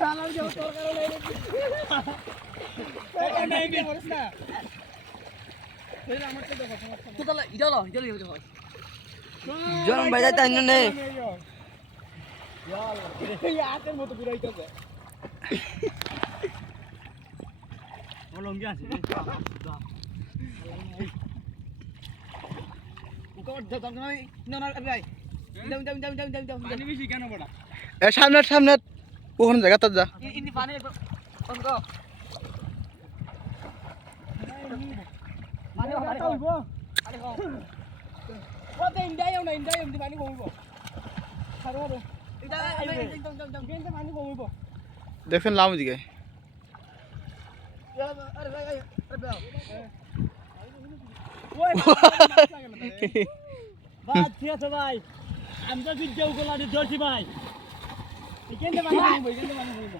না না জন বাজাই তাই নে এই আতের মতো ঘুরাইতেছে লঙ্গি আছে। দাও দাও দাও গেন্দে পানি কমিব দেখছেন লাম দিকে আরে ঠিক আছে ভাই? আমি তো ভিডিও গুলো ধরছি ভাই। গেন্দে পানি কমিব গেন্দে পানি কমিব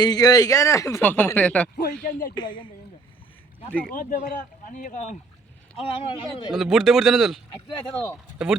এই এইখানে মানে না। ওই গেন্দে আছে। ভাই গেন্দে গেন্দে ও দেবরা পানি কম বুট দে না চল একটু আছে তো বুট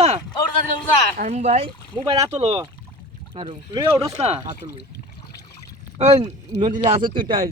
না ওর কাছে উজা আমি ভাই মোবাইল আতলো আরও না নদীলে আছে তুই টাই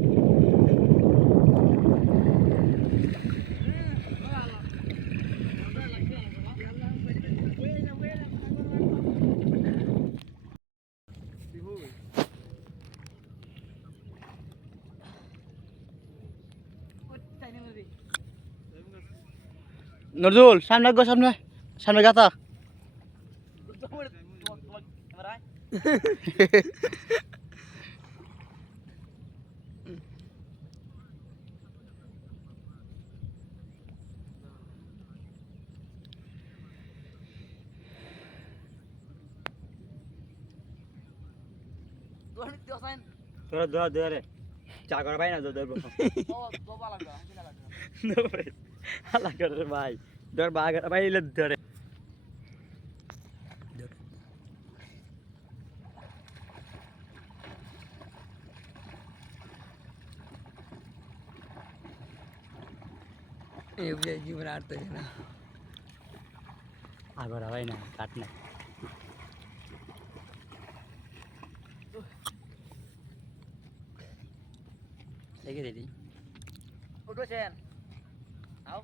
নজরুল সামনে গো সামনে সামনে গাতা তোরা ধর ধরে চা করা ভাই না ধরবো হালা করে ভাই। ধর বাঘ ভাই এলে ধরে। জীবন আর তো না। আগর ভাই না কাট না দেখে দিদি উঠোছেন আও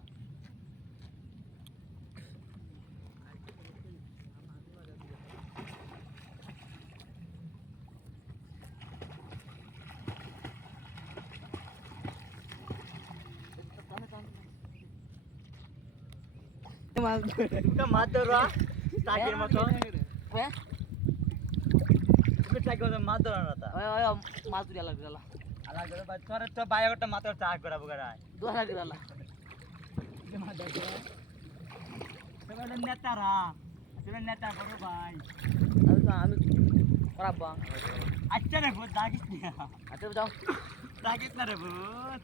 মাছ ধরা। টাকের মতো হ্যাঁ তুমি মাছ ধরা না তা। ওই ওই মাছ ধরে লাগবে তোর তো একটা মাত্র চা করাবো লাগবে আলা তোমার নেতারা তুমি নেতা করো ভাই আমি করাবো আচ্ছা রে ভূত দাগিস না। আচ্ছা যাও। না রে ভূত।